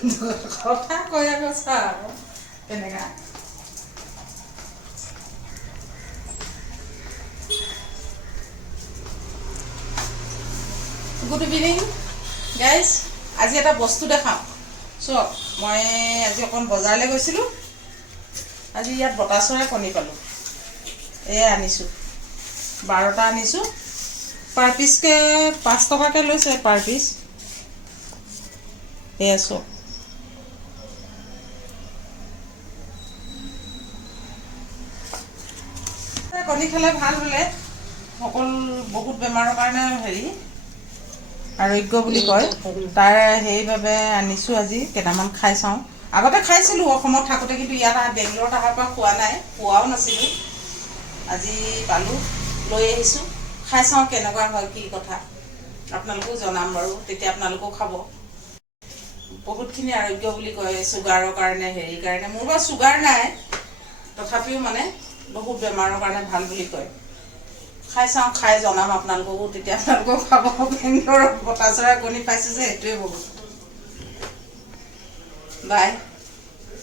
কথা কৈ কৈছা আৰু তেনেকা গুড ইভিনিং গাইজ আজি এটা বস্তু দেখাওঁ চোৱা মই আজি অকণ বজাৰলৈ গৈছিলোঁ আজি ইয়াত বতা চৰাই কণী পালোঁ এয়া আনিছোঁ 12টা আনিছোঁ পাৰ পিচকৈ 5 টকাকৈ লৈছে পাৰ পিচ এয়া চোৱা কণী খালে ভাল বোলে সকলো বহুত বেমাৰৰ কাৰণে হেৰি আৰোগ্য বুলি কয় তাৰ সেইবাবে আনিছোঁ আজি কেইটামান খাই চাওঁ আগতে খাইছিলোঁ অসমত থাকোঁতে কিন্তু ইয়াত বেংগলোৰত অহাৰ পৰা খোৱা নাই খোৱাও নাছিলোঁ আজি পালোঁ লৈ আহিছোঁ খাই চাওঁ কেনেকুৱা হয় কি কথা আপোনালোকেও জনাম বাৰু তেতিয়া আপোনালোকেও খাব বহুতখিনি আৰোগ্য বুলি কয় চুগাৰৰ কাৰণে হেৰিৰ কাৰণে মোৰ বাৰু চুগাৰ নাই তথাপিও মানে বহুত বেমাৰৰ কাৰণে ভাল বুলি কয় খাই চাওঁ খাই জনাম আপোনালোককো তেতিয়া আপোনালোকেও খাব বেংগলোৰত বতা চৰাই কণী পাইছোঁ যে সেইটোৱে বহুত বাই